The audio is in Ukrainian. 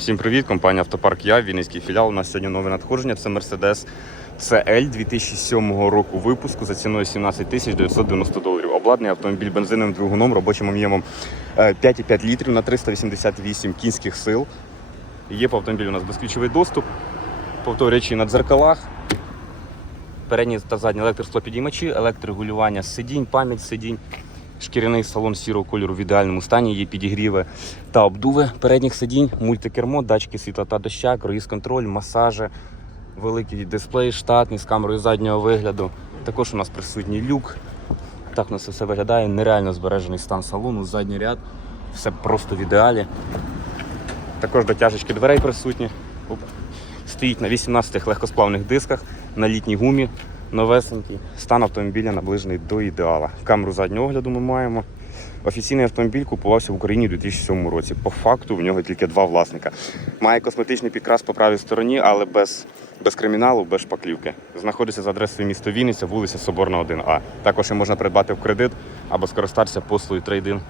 Всім привіт, компанія Автопарк Я, Вінницький філіал. У нас сьогодні нове надходження. Це Mercedes CL 2007 року випуску за ціною 17 тисяч 990 доларів. Обладнаний автомобіль бензиновим двигуном, робочим об'ємом е, 5,5 літрів на 388 кінських сил. Є по автомобілю у нас безключовий доступ, повторюючи на дзеркалах. Передні та задні електросклопідіймачі, електрорегулювання сидінь, пам'ять сидінь. Шкіряний салон сірого кольору в ідеальному стані, є підігріви та обдуви передніх сидінь, мультикермо, датчики світла та доща, круїз-контроль, масажі, великий дисплей штатний з камерою заднього вигляду. Також у нас присутній люк. Так у нас все виглядає. Нереально збережений стан салону, задній ряд. Все просто в ідеалі. Також дотяжечки дверей присутні. Оп. Стоїть на 18 легкосплавних дисках, на літній гумі, новесенький. Стан автомобіля наближений до ідеала. Камеру заднього огляду ми маємо. Офіційний автомобіль купувався в Україні у 2007 році. По факту в нього тільки два власника. Має косметичний підкрас по правій стороні, але без, без криміналу, без шпаклівки. Знаходиться за адресою місто Вінниця, вулиця Соборна 1А. Також можна придбати в кредит або скористатися послугою трейдин